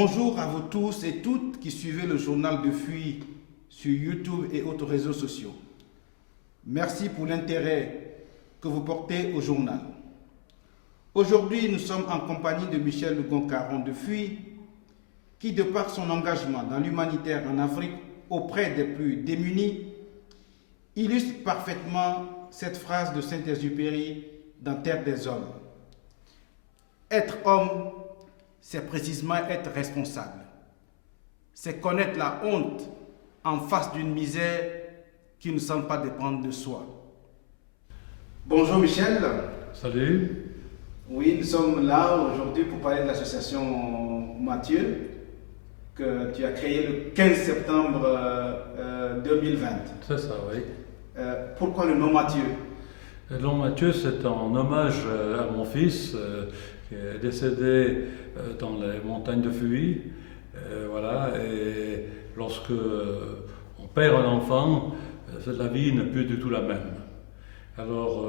Bonjour à vous tous et toutes qui suivez le journal de FUI sur YouTube et autres réseaux sociaux. Merci pour l'intérêt que vous portez au journal. Aujourd'hui, nous sommes en compagnie de Michel Lugon-Caron de FUI, qui, de par son engagement dans l'humanitaire en Afrique auprès des plus démunis, illustre parfaitement cette phrase de Saint-Exupéry dans Terre des Hommes. Être homme, c'est précisément être responsable. C'est connaître la honte en face d'une misère qui ne semble pas dépendre de soi. Bonjour Michel. Salut. Oui, nous sommes là aujourd'hui pour parler de l'association Mathieu que tu as créée le 15 septembre 2020. C'est ça, oui. Pourquoi le nom Mathieu? Le nom Mathieu, c'est en hommage à mon fils qui est décédé dans les montagnes de Fuy. Voilà, et lorsque on perd un enfant, la vie n'est plus du tout la même. Alors,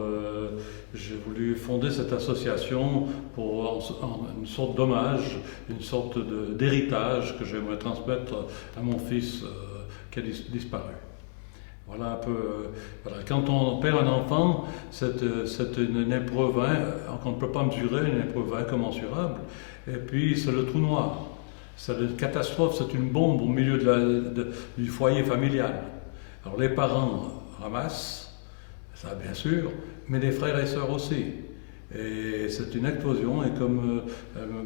j'ai voulu fonder cette association pour une sorte d'hommage, une sorte d'héritage que j'aimerais transmettre à mon fils qui a disparu. Voilà un peu. Voilà. Quand on perd un enfant, c'est une épreuve qu'on ne peut pas mesurer, une épreuve incommensurable. Et puis, c'est le trou noir. C'est une catastrophe, c'est une bombe au milieu du foyer familial. Alors, les parents ramassent, ça bien sûr, mais les frères et sœurs aussi. Et c'est une explosion. Et comme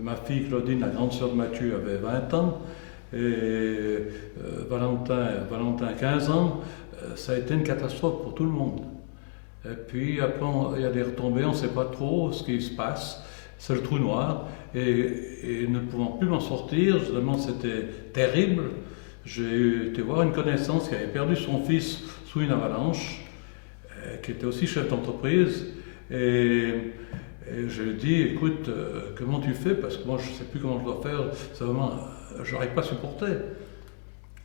ma fille Claudine, la grande sœur de Mathieu, avait 20 ans, et Valentin 15 ans, ça a été une catastrophe pour tout le monde. Et puis après, il y a des retombées, on ne sait pas trop ce qui se passe. C'est le trou noir. Et ne pouvant plus m'en sortir, vraiment c'était terrible. J'ai été voir une connaissance qui avait perdu son fils sous une avalanche, qui était aussi chef d'entreprise. Et je lui ai dit, écoute, comment tu fais? Parce que moi, je ne sais plus comment je dois faire. C'est vraiment, je n'arrive pas à supporter.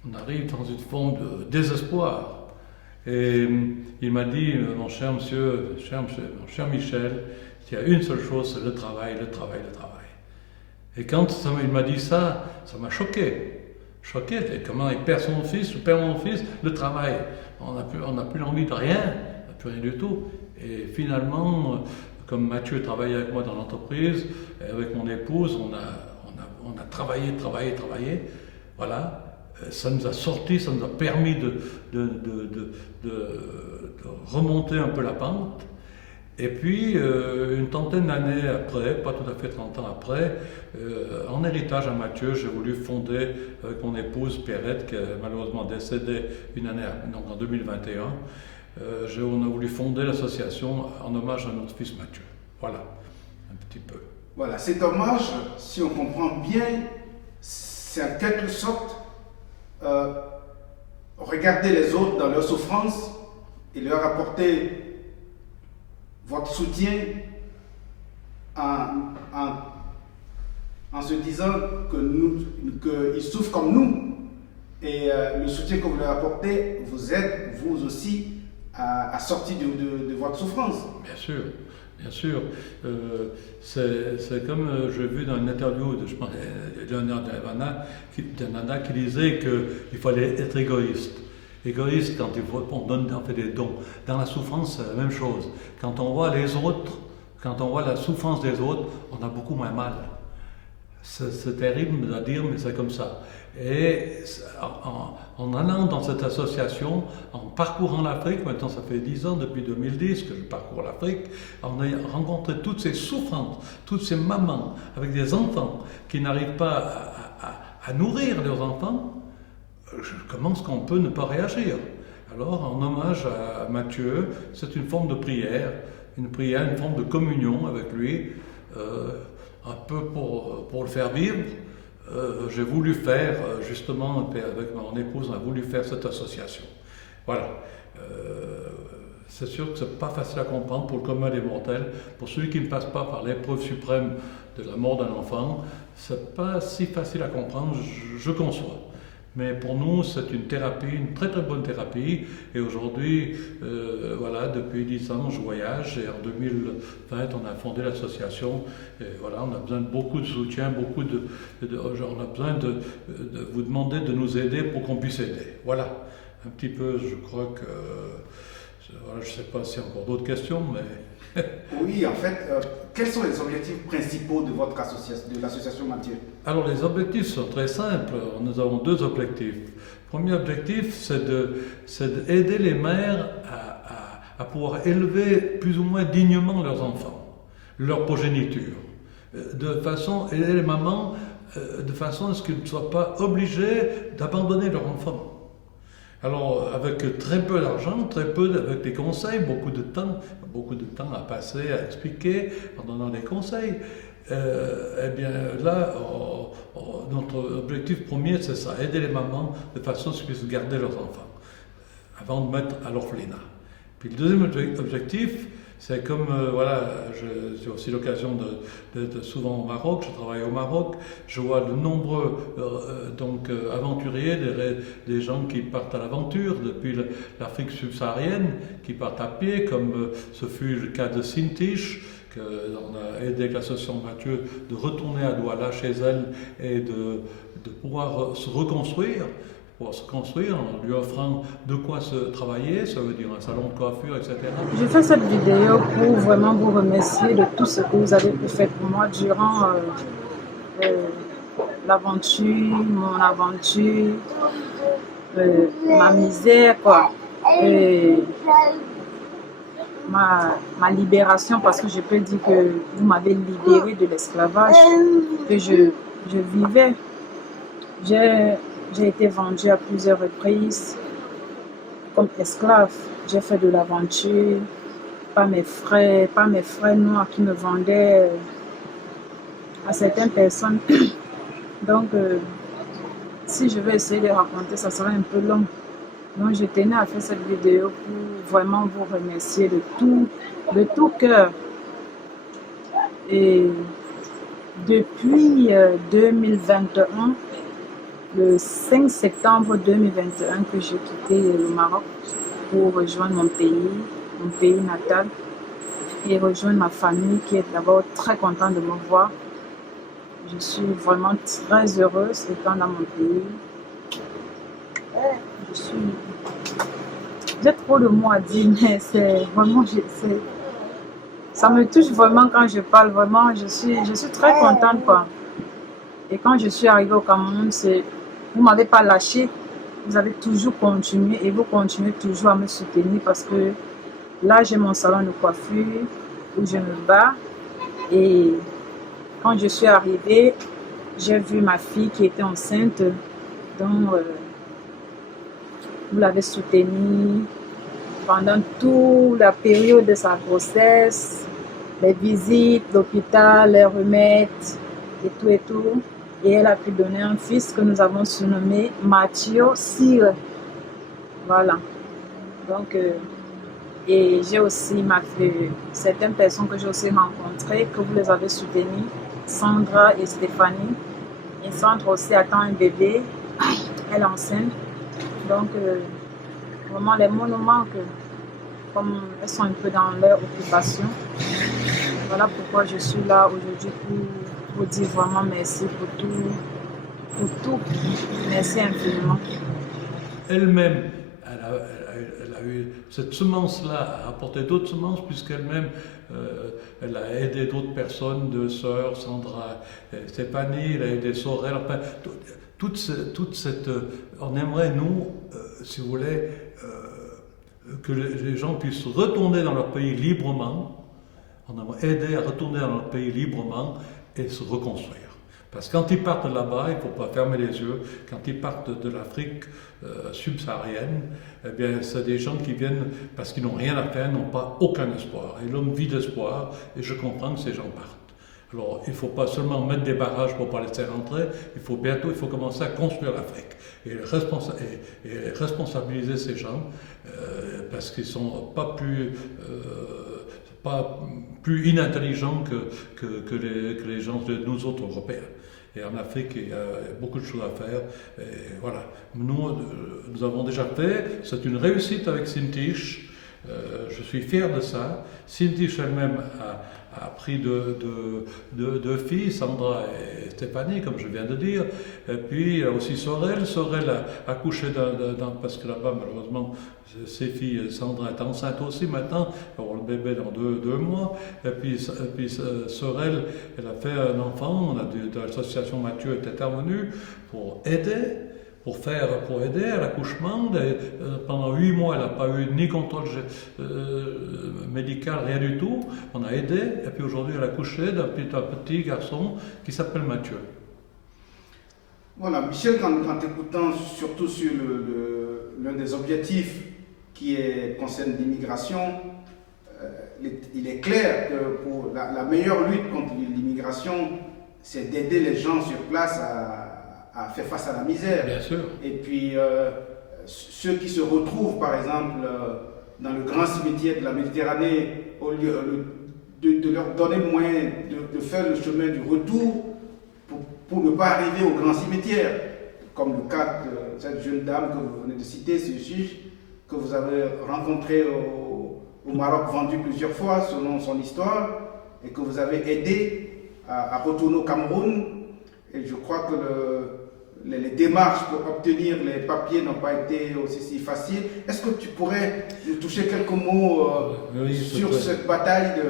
On arrive dans une forme de désespoir. Et il m'a dit, mon cher monsieur, mon cher Michel, il y a une seule chose, c'est le travail, le travail, le travail. Et quand il m'a dit ça, ça m'a choqué. Choqué, et comment il perd son fils, je perds mon fils, le travail. On n'a plus l'envie de rien, on n'a plus rien du tout. Et finalement, comme Mathieu travaillait avec moi dans l'entreprise, et avec mon épouse, on a travaillé. Voilà. Ça nous a sorti, ça nous a permis de remonter un peu la pente. Et puis, une trentaine d'années après, pas tout à fait 30 ans après, en héritage à Mathieu, j'ai voulu fonder avec mon épouse Pierrette, qui est malheureusement décédée une année, donc en 2021. On a voulu fonder l'association en hommage à notre fils Mathieu. Voilà, un petit peu. Voilà, cet hommage, si on comprend bien, c'est en quelque sorte regarder les autres dans leur souffrance et leur apporter votre soutien en se disant qu'ils souffrent comme nous. Et le soutien que vous leur apportez vous aide, vous aussi, à sortir de votre souffrance. Bien sûr. Bien sûr, c'est comme j'ai vu dans une interview d'un nana qui disait qu'il fallait être égoïste. Égoïste quand on donne, on fait des dons. Dans la souffrance, c'est la même chose. Quand on voit les autres, quand on voit la souffrance des autres, on a beaucoup moins mal. C'est terrible à dire, mais c'est comme ça. Et en allant dans cette association, en parcourant l'Afrique, maintenant ça fait 10 ans, depuis 2010 que je parcours l'Afrique, on a rencontré toutes ces souffrances, toutes ces mamans avec des enfants qui n'arrivent pas à nourrir leurs enfants. Comment est-ce qu'on peut ne pas réagir? Alors, en hommage à Mathieu, c'est une forme de prière, une forme de communion avec lui, un peu pour le faire vivre. J'ai voulu faire, justement, avec mon épouse, on a voulu faire cette association. Voilà. C'est sûr que ce n'est pas facile à comprendre pour le commun des mortels. Pour celui qui ne passe pas par l'épreuve suprême de la mort d'un enfant, ce n'est pas si facile à comprendre, je conçois. Mais pour nous, c'est une thérapie, une très très bonne thérapie. Et aujourd'hui, voilà, depuis 10 ans, je voyage. Et en 2020, on a fondé l'association. Et voilà, on a besoin de beaucoup de soutien, on a besoin de vous demander de nous aider pour qu'on puisse aider. Voilà, un petit peu, je crois que... voilà, je ne sais pas s'il y a encore d'autres questions, mais... Oui, en fait, quels sont les objectifs principaux de votre association, de l'association Mathieu? Alors les objectifs sont très simples. Nous avons 2 objectifs. Le premier objectif, c'est d'aider les mères à pouvoir élever plus ou moins dignement leurs enfants, leur progéniture. Aider les mamans de façon à ce qu'ils ne soient pas obligés d'abandonner leur enfant. Alors, avec très peu d'argent, avec des conseils, beaucoup de temps à passer, à expliquer, en donnant des conseils, eh bien là, notre objectif premier, c'est ça, aider les mamans de façon à ce qu'ils puissent garder leurs enfants, avant de mettre à l'orphelinat. Puis le deuxième objectif, c'est comme, voilà, j'ai aussi l'occasion d'être souvent au Maroc, je travaille au Maroc, je vois de nombreux aventuriers, des gens qui partent à l'aventure depuis l'Afrique subsaharienne, qui partent à pied, comme ce fut le cas de Sintiche, qu'on a aidé avec l'association Mathieu de retourner à Douala chez elle et de pouvoir se reconstruire. En lui offrant de quoi se travailler, ça veut dire un salon de coiffure, etc. Je fais cette vidéo pour vraiment vous remercier de tout ce que vous avez pu faire pour moi durant mon aventure, ma misère, quoi. Ma libération, parce que je peux dire que vous m'avez libéré de l'esclavage que je vivais. J'ai été vendue à plusieurs reprises comme esclave. J'ai fait de l'aventure, pas mes frères noirs qui me vendaient à certaines personnes. Donc, si je vais essayer de raconter, ça serait un peu long. Donc, je tenais à faire cette vidéo pour vraiment vous remercier de tout cœur. Et depuis 2021, le 5 septembre 2021 que j'ai quitté le Maroc pour rejoindre mon pays natal et rejoindre ma famille qui est d'abord très contente de me voir. Je suis vraiment très heureuse étant dans mon pays. J'ai trop de mots à dire, mais c'est vraiment... ça me touche vraiment quand je parle, vraiment, je suis très contente, quoi. Et quand je suis arrivée au Cameroun, vous ne m'avez pas lâché, vous avez toujours continué et vous continuez toujours à me soutenir parce que là, j'ai mon salon de coiffure où je me bats. Et quand je suis arrivée, j'ai vu ma fille qui était enceinte, donc vous l'avez soutenue pendant toute la période de sa grossesse, les visites, l'hôpital, les remèdes et tout. Et elle a pu donner un fils que nous avons surnommé Mathieu Sire. Voilà. Donc, et j'ai aussi certaines personnes que j'ai aussi rencontrées, que vous les avez soutenues, Sandra et Stéphanie. Et Sandra aussi attend un bébé, elle est enceinte. Donc, vraiment, les mots nous manquent, comme elles sont un peu dans leur occupation. Voilà pourquoi je suis là aujourd'hui pour vous dire vraiment merci pour tout. Merci infiniment. Elle-même, elle a eu cette semence-là, a apporté d'autres semences, puisqu'elle-même, elle a aidé d'autres personnes, 2 sœurs, Sandra, Stéphanie, elle a aidé Sorel, enfin, toute cette... on aimerait, nous, si vous voulez, que les gens puissent retourner dans leur pays librement. On aimerait aider à retourner dans leur pays librement et se reconstruire. Parce que quand ils partent de là-bas, il ne faut pas fermer les yeux, quand ils partent de l'Afrique subsaharienne, eh bien, c'est des gens qui viennent parce qu'ils n'ont rien à faire, n'ont pas aucun espoir. Et l'homme vit d'espoir, et je comprends que ces gens partent. Alors, il ne faut pas seulement mettre des barrages pour ne pas laisser rentrer, il faut commencer à construire l'Afrique et responsabiliser ces gens parce qu'ils ne sont pas plus inintelligents que les gens de nous autres Européens. Et en Afrique, il y a beaucoup de choses à faire. Et voilà. Nous avons déjà fait. C'est une réussite avec Sintiche. Je suis fier de ça. Sintiche elle-même a pris deux filles, Sandra et Stéphanie, comme je viens de dire. Et puis il y a aussi Sorel. Sorel a accouché parce que là-bas, malheureusement, ses filles, Sandra est enceinte aussi maintenant, elle va avoir le bébé dans deux mois. Et puis Sorel, elle a fait un enfant. L'association Mathieu est intervenue pour aider. Pour aider à l'accouchement. Pendant 8 mois, elle n'a pas eu ni contrôle médical, rien du tout. On a aidé, et puis aujourd'hui, elle a accouché d'un petit garçon qui s'appelle Mathieu. Voilà, Michel, en t'écoutant surtout sur l'un des objectifs qui concerne l'immigration, il est clair que pour la meilleure lutte contre l'immigration, c'est d'aider les gens sur place à faire face à la misère. Bien sûr. Et puis, ceux qui se retrouvent, par exemple, dans le grand cimetière de la Méditerranée, au lieu de leur donner le moyen de faire le chemin du retour pour ne pas arriver au grand cimetière, comme le cas de cette jeune dame que vous venez de citer, Suchiche, que vous avez rencontrée au Maroc, vendue plusieurs fois selon son histoire, et que vous avez aidé à retourner au Cameroun. Et je crois que les démarches pour obtenir les papiers n'ont pas été aussi si faciles. Est-ce que tu pourrais nous toucher quelques mots sur cette bataille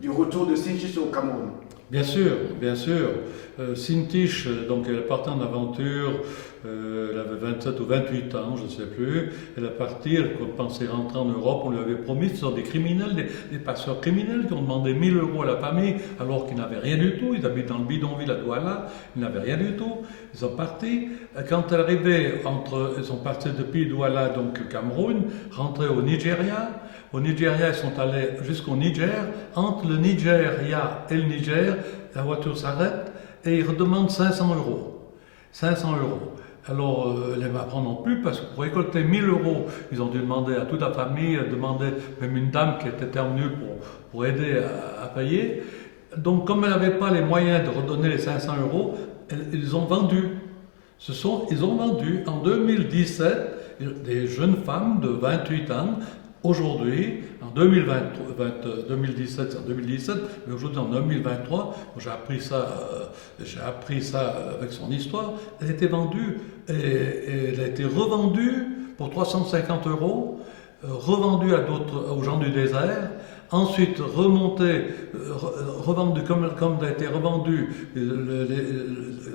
du retour de Sintiche au Cameroun? Bien sûr, bien sûr. Sintiche, donc elle est partie en aventure, elle avait 27 ou 28 ans, je ne sais plus. Elle est partie, elle pensait rentrer en Europe, on lui avait promis, ce sont des criminels, des passeurs criminels qui ont demandé 1 000 € à la famille alors qu'ils n'avaient rien du tout. Ils habitent dans le bidonville à Douala, ils n'avaient rien du tout. Ils sont partis. Quand elle arrivait ils sont partis depuis Douala, donc Cameroun, rentrés au Nigeria. Au Nigeria, ils sont allés jusqu'au Niger. Entre le Nigeria et le Niger, la voiture s'arrête et ils redemandent 500 €. 500 €. Alors, les m'apprend non plus, parce que pour récolter 1 000 €, ils ont dû demander à toute la famille, demander même une dame qui était intervenue pour aider à payer. Donc, comme elle n'avait pas les moyens de redonner les 500 €, ils ont vendu. Ils ont vendu en 2017 des jeunes femmes de 28 ans. Aujourd'hui, en 2017, c'est en 2017, mais aujourd'hui en 2023, j'ai appris ça avec son histoire. Elle était vendue et elle a été revendue pour 350 €, revendue aux gens du désert. Ensuite, revendue comme elle a été revendue,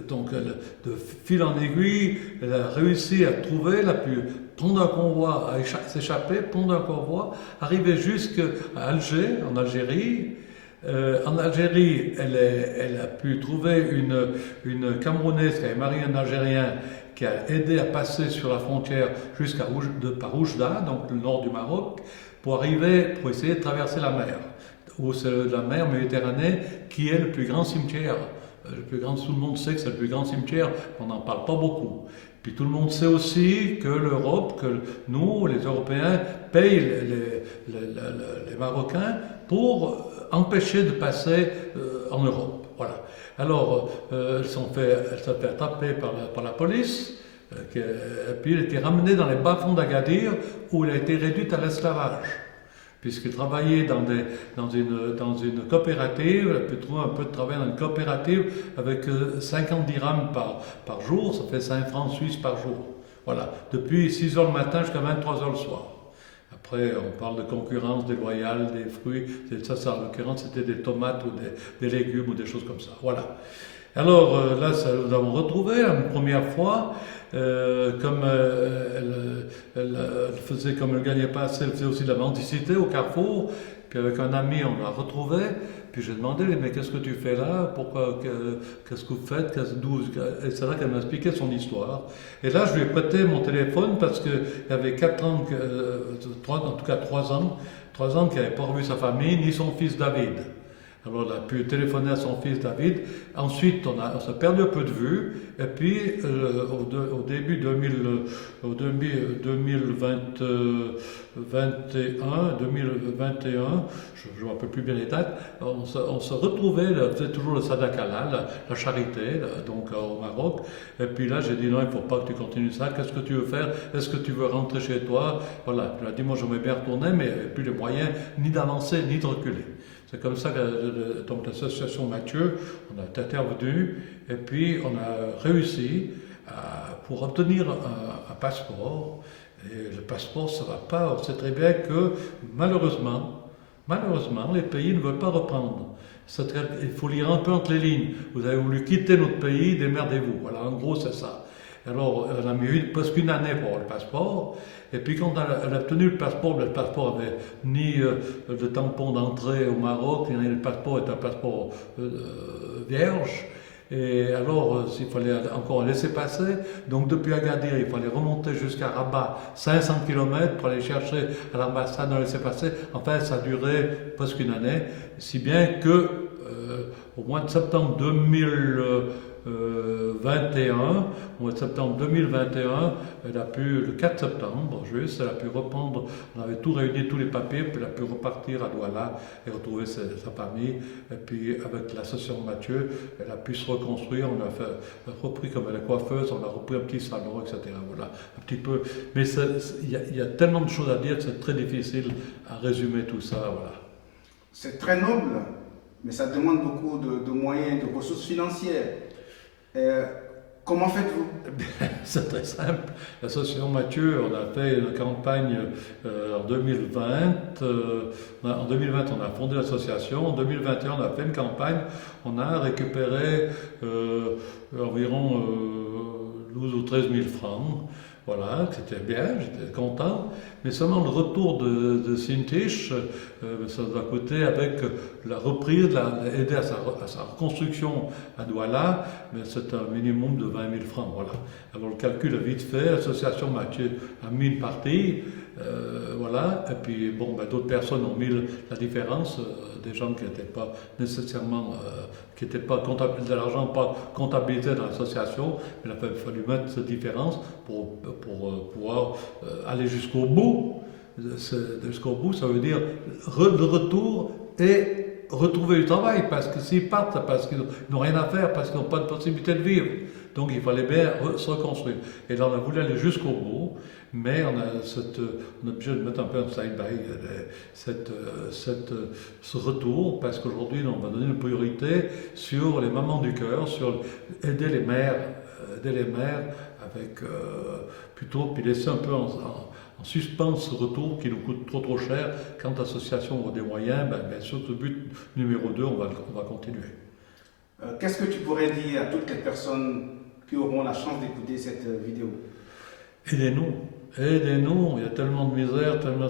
donc de fil en aiguille, elle a réussi à trouver, elle a pu prendre un convoi, s'échapper, prendre un convoi, arriver jusqu'à Alger, en Algérie. En Algérie, elle a pu trouver une Camerounaise qui avait marié un Algérien qui a aidé à passer sur la frontière par Oujda, donc le nord du Maroc, pour essayer de traverser la mer. C'est la mer Méditerranée qui est le plus grand cimetière. Tout le monde sait que c'est le plus grand cimetière, on n'en parle pas beaucoup. Puis tout le monde sait aussi que l'Europe, que nous, les Européens, payent les Marocains pour empêcher de passer en Europe. Voilà. Alors, elle s'est fait attraper par la police, et puis elle a été ramenée dans les bas-fonds d'Agadir, où elle a été réduite à l'esclavage. Puisqu'elle travaillait dans une coopérative, elle a pu trouver un peu de travail dans une coopérative avec 50 dirhams par jour, ça fait 5 francs suisses par jour. Voilà, depuis 6 h le matin jusqu'à 23 h le soir. Après, on parle de concurrence déloyale des fruits, ça en l'occurrence c'était des tomates ou des légumes ou des choses comme ça. Voilà. Alors là, nous avons retrouvé une première fois, comme elle faisait, comme elle ne gagnait pas assez, elle faisait aussi de la mendicité au carrefour. Puis avec un ami, on l'a retrouvée. Puis j'ai demandé, mais qu'est-ce que tu fais là? Qu'est-ce que vous faites? Et c'est là qu'elle m'a expliqué son histoire. Et là, je lui ai prêté mon téléphone parce qu'il y avait 4 ans, en tout cas 3 ans qu'elle n'avait pas revu sa famille, ni son fils David. Alors il a pu téléphoner à son fils David. Ensuite, on s'est perdu un peu de vue. Et puis, au début 2021, je ne me rappelle plus bien les dates, on se retrouvait, c'était toujours le Sadaqallah, la charité, donc au Maroc. Et puis là, j'ai dit non, il ne faut pas que tu continues ça. Qu'est-ce que tu veux faire? Est-ce que tu veux rentrer chez toi? Voilà, il a dit moi j'aimerais bien retourner, mais il n'y avait plus les moyens ni d'avancer ni de reculer. C'est comme ça que donc l'association Mathieu, on a intervenu et puis on a réussi pour obtenir un passeport. Et le passeport, ça ne va pas. On sait très bien que malheureusement, les pays ne veulent pas reprendre. Il faut lire un peu entre les lignes. Vous avez voulu quitter notre pays, démerdez-vous. Voilà, en gros, c'est ça. Alors, on a mis presque une année pour avoir le passeport. Et puis, quand on a obtenu le passeport n'avait ni le tampon d'entrée au Maroc, ni le passeport est un passeport vierge. Et alors, il fallait encore laisser passer. Donc, depuis Agadir, il fallait remonter jusqu'à Rabat, 500 km pour aller chercher à l'ambassade un laisser-passer. Enfin, ça a duré presque une année, si bien que au mois de septembre 2021, le 4 septembre, juste, elle a pu reprendre, on avait tout réuni, tous les papiers, puis elle a pu repartir à Douala et retrouver sa famille. Et puis avec l'association Mathieu, elle a pu se reconstruire, on a repris comme elle est coiffeuse, on a repris un petit salon, etc. Voilà, un petit peu. Mais il y a tellement de choses à dire que c'est très difficile à résumer tout ça, voilà. C'est très noble, mais ça demande beaucoup de moyens, de ressources financières. Comment faites-vous? C'est très simple. L'association Mathieu, on a fait une campagne en 2020. En 2020, on a fondé l'association. En 2021, on a fait une campagne. On a récupéré environ 12 ou 13 000 francs. Voilà, c'était bien, j'étais content. Mais seulement le retour de Sintiche, ça doit coûter avec la reprise, aider à sa reconstruction à Douala, mais c'est un minimum de 20 000 francs. Voilà. Alors le calcul est vite fait, l'association Mathieu a mis une partie, voilà, et puis bon, d'autres personnes ont mis la différence, des gens qui n'étaient pas nécessairement, qui n'étaient pas de l'argent pas comptabilisé dans l'association, mais il a fallu mettre cette différence pour pouvoir aller jusqu'au bout. Jusqu'au bout, ça veut dire le retour et retrouver du travail, parce que s'ils partent, c'est parce qu'ils n'ont rien à faire, parce qu'ils n'ont pas de possibilité de vivre. Donc il fallait bien se reconstruire. Et là, on a voulu aller jusqu'au bout, mais on a obligé de mettre un peu en stand-by ce retour, parce qu'aujourd'hui, on va donner une priorité sur les mamans du cœur, sur aider les mères avec plutôt, puis laisser un peu en suspens ce retour qui nous coûte trop cher. Quand l'association aura des moyens, bien sûr, ce but numéro 2, on va continuer. Qu'est-ce que tu pourrais dire à toutes les personnes qui auront la chance d'écouter cette vidéo? Aidez-nous, il y a tellement de misère, tellement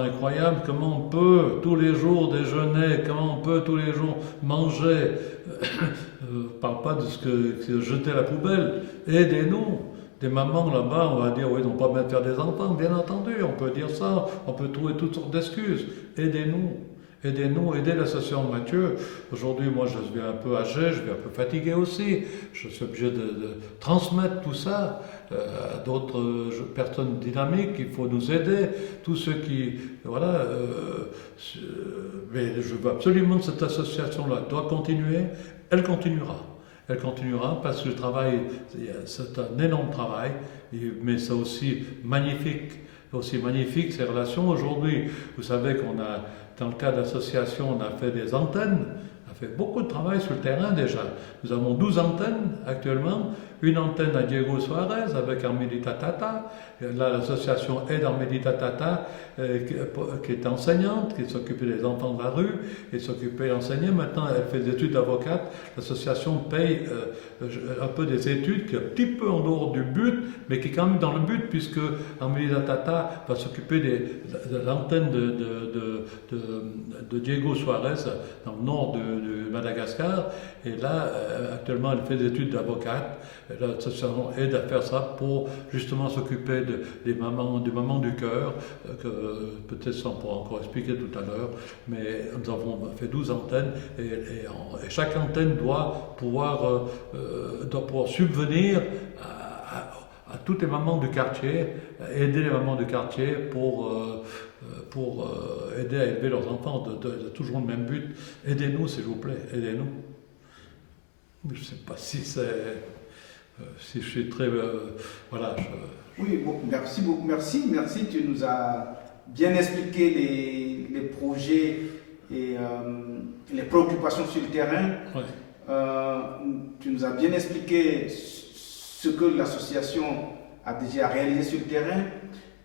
incroyable. Comment on peut tous les jours déjeuner, comment on peut tous les jours manger? Je ne parle pas de ce que c'est jeter à la poubelle. Aidez-nous. Des mamans là-bas, on va dire oui, ils n'ont pas bien de faire des enfants, bien entendu, on peut dire ça, on peut trouver toutes sortes d'excuses. Aidez-nous, aidez l'association Mathieu. Aujourd'hui, moi, je suis un peu âgé, je suis un peu fatigué aussi. Je suis obligé de transmettre tout ça à d'autres personnes dynamiques. Il faut nous aider, tous ceux qui, voilà. Mais je veux absolument que cette association-là doit continuer. Elle continuera. Elle continuera parce que le travail, c'est un énorme travail, mais c'est aussi magnifique. Ces relations. Aujourd'hui, vous savez qu'on a, dans le cadre d'association, on a fait des antennes, on a fait beaucoup de travail sur le terrain déjà. Nous avons 12 antennes actuellement, une antenne à Diego Suarez avec Armidita Tata. Là, l'association aide Armidita Tata, qui est enseignante, qui s'occupait des enfants de la rue, et s'occupait d'enseigner. Maintenant, elle fait des études d'avocate. L'association paye un peu des études, qui est un petit peu en dehors du but, mais qui est quand même dans le but, puisque Armidita Tata va s'occuper de l'antenne de Diego Suarez, dans le nord de du Madagascar. Et là, actuellement, elle fait des études d'avocate. L'association aide à faire ça pour justement s'occuper des mamans du cœur, que peut-être ça on pourra encore expliquer tout à l'heure. Mais nous avons fait 12 antennes et chaque antenne doit pouvoir subvenir à toutes les mamans du quartier, aider les mamans du quartier pour aider à élever leurs enfants de toujours le même but. Aidez-nous, s'il vous plaît, aidez-nous. Je ne sais pas si si je suis très... voilà. Oui, bon, merci beaucoup. Merci. Tu nous as bien expliqué les projets et les préoccupations sur le terrain. Ouais. Tu nous as bien expliqué ce que l'association a déjà réalisé sur le terrain.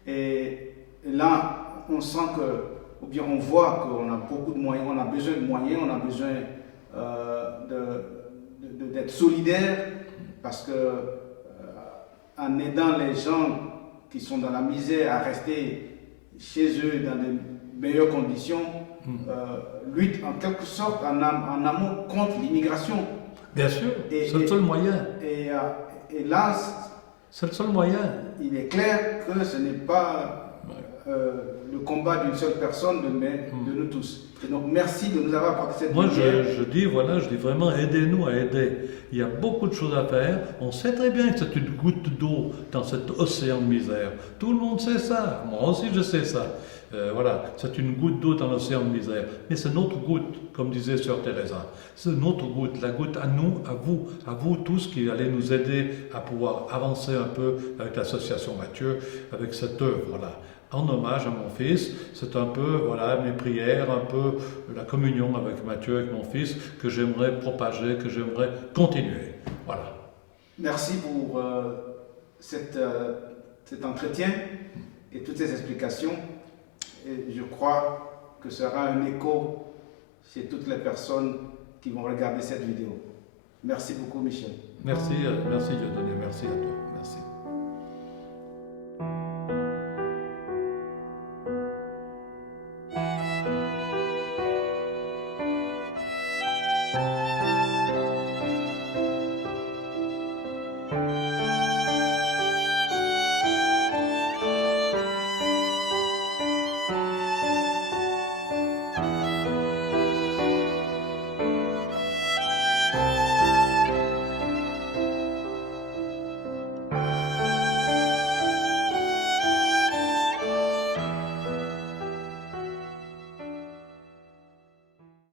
Et là, on sent que, ou bien on voit qu'on a beaucoup de moyens, on a besoin de moyens, on a besoin d'être solidaire, parce que en aidant les gens qui sont dans la misère à rester chez eux dans de meilleures conditions, lutte en quelque sorte en amont contre l'immigration. Bien sûr, c'est le seul moyen. Et là, c'est le seul moyen. Il est clair que ce n'est pas le combat d'une seule personne, mais de nous tous. Et donc merci de nous avoir apporté cette lumière. Moi je dis vraiment aidez-nous à aider. Il y a beaucoup de choses à faire. On sait très bien que c'est une goutte d'eau dans cet océan de misère. Tout le monde sait ça. Moi aussi je sais ça. Voilà, c'est une goutte d'eau dans l'océan de misère. Mais c'est notre goutte, comme disait Sœur Teresa. C'est notre goutte, la goutte à nous, à vous tous qui allez nous aider à pouvoir avancer un peu avec l'association Mathieu, avec cette œuvre-là. En hommage à mon fils, c'est un peu mes prières, un peu la communion avec Mathieu, avec mon fils, que j'aimerais propager, que j'aimerais continuer. Voilà. Merci pour cet entretien et toutes ces explications. Et je crois que ce sera un écho chez toutes les personnes qui vont regarder cette vidéo. Merci beaucoup, Michel. Merci Dieudonné, merci à toi. Merci.